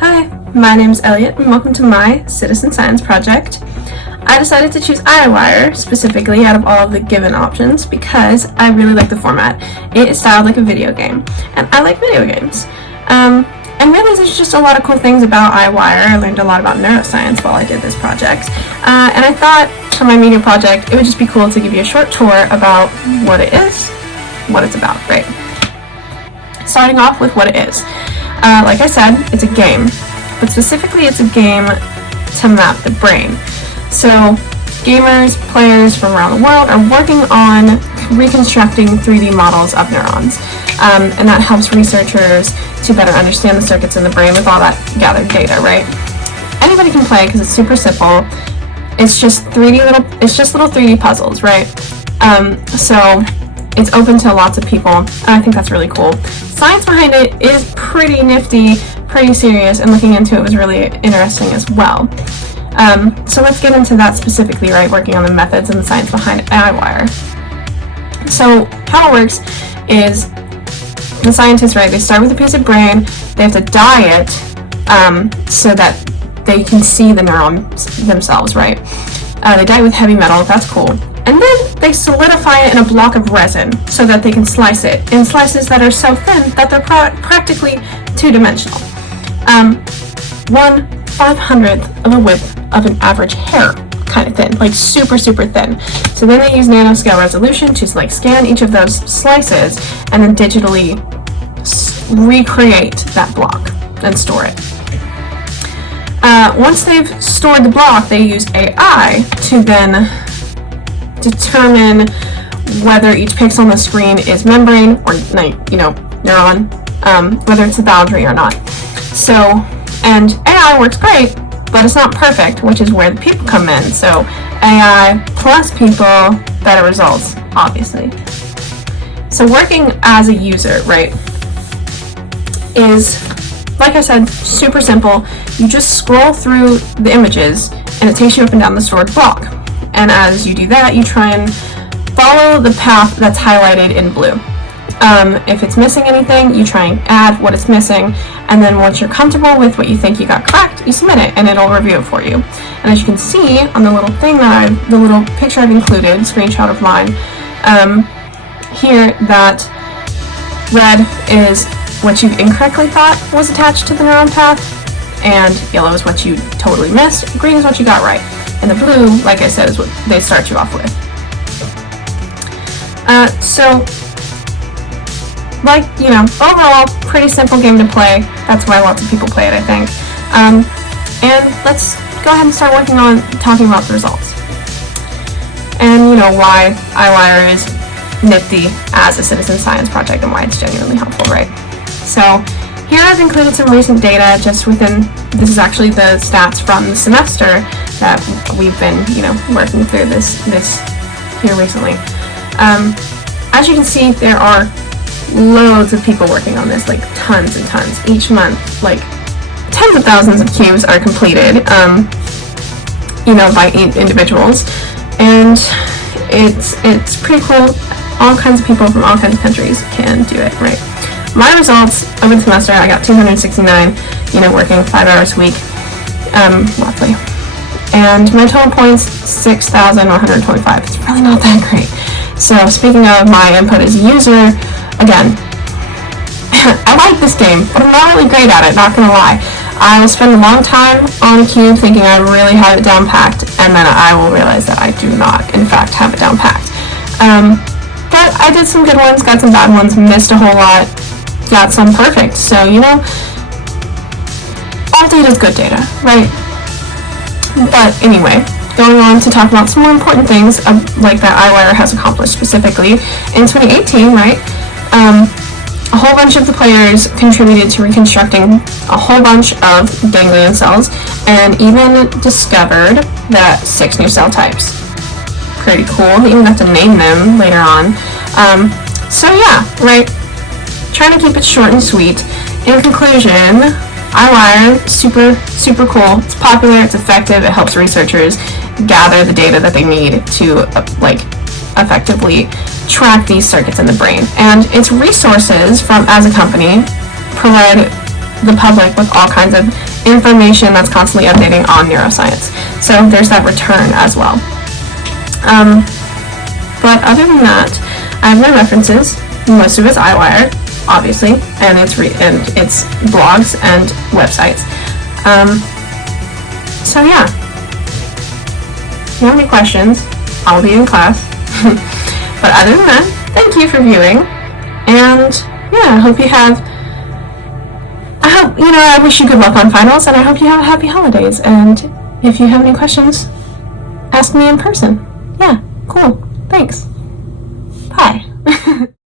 Hi, my name is Elliott and welcome to my citizen science project. I decided to choose iWire specifically out of all of the given options because I really like the format. It is styled like a video game, and I like video games. And really there's just a lot of cool things about iWire. I learned a lot about neuroscience while I did this project. And I thought for my media project it would just be cool to give you a short tour about what it is, what it's about, right? Starting off with what it is. Like I said, it's a game, but specifically it's a game to map the brain. So gamers, players from around the world are working on reconstructing 3D models of neurons, and that helps researchers to better understand the circuits in the brain with all that gathered data, right? Anybody can play because it's super simple. It's just little 3D puzzles, right? So it's open to lots of people, and I think that's really cool. Science behind it is pretty nifty, pretty serious, and looking into it was really interesting as well. So let's get into that specifically, right? Working on the methods and the science behind iWire. So how it works is the scientists, right, they start with a piece of brain, they have to dye it so that they can see the neurons themselves, right? They dye it with heavy metal, that's cool. And then they solidify it in a block of resin so that they can slice it in slices that are so thin that they're practically two-dimensional. 1/500th of a width of an average hair, kind of thin, like super, super thin. So then they use nanoscale resolution to scan each of those slices and then digitally recreate that block and store it. Once they've stored the block, they use AI to then determine whether each pixel on the screen is membrane or neuron, whether it's a boundary or not. So, and AI works great, but it's not perfect, which is where the people come in. So AI plus people, better results, obviously. So working as a user, right, is, like I said, super simple. You just scroll through the images and it takes you up and down the stored block. And as you do that, you try and follow the path that's highlighted in blue. If it's missing anything, you try and add what it's missing, and then once you're comfortable with what you think you got correct, you submit it, and it'll review it for you. And as you can see on the little thing the little picture I've included, screenshot of mine, here that red is what you incorrectly thought was attached to the neuron path, and yellow is what you totally missed, green is what you got right, and the blue, like I said, is what they start you off with. So, overall, pretty simple game to play. That's why lots of people play it, I think. And let's go ahead and start working on talking about the results. And, why iWire is nifty as a citizen science project and why it's genuinely helpful, right? So, here I've included some recent data just this is actually the stats from the semester that we've been, working through this here recently. As you can see, there are loads of people working on this, like tons and tons. Each month, like tens of thousands of cubes are completed, by individuals, and it's pretty cool. All kinds of people from all kinds of countries can do it, right? My results over the semester, I got 269, working 5 hours a week, roughly. And my total points, 6,125. It's really not that great. So speaking of my input as a user, again, I like this game, but I'm not really great at it, not gonna lie. I will spend a long time on a cube thinking I really have it down packed, and then I will realize that I do not, in fact, have it down packed. But I did some good ones, got some bad ones, missed a whole lot, got some perfect. So, all data is good data, right? But anyway, going on to talk about some more important things like that iWire has accomplished specifically. In 2018, right, a whole bunch of the players contributed to reconstructing a whole bunch of ganglion cells and even discovered that 6 new cell types. Pretty cool. They even got to name them later on. So yeah, right, trying to keep it short and sweet. In conclusion, iWire, super, super cool. It's popular, it's effective, it helps researchers gather the data that they need to effectively track these circuits in the brain. And its resources as a company provide the public with all kinds of information that's constantly updating on neuroscience. So there's that return as well. But other than that, I have my references. Most of it's iWire, obviously, and it's blogs and websites. So yeah, if you have any questions, I'll be in class. But other than that, thank you for viewing, and yeah, I wish you good luck on finals, and I hope you have happy holidays. And if you have any questions, ask me in person. Yeah, cool. Thanks.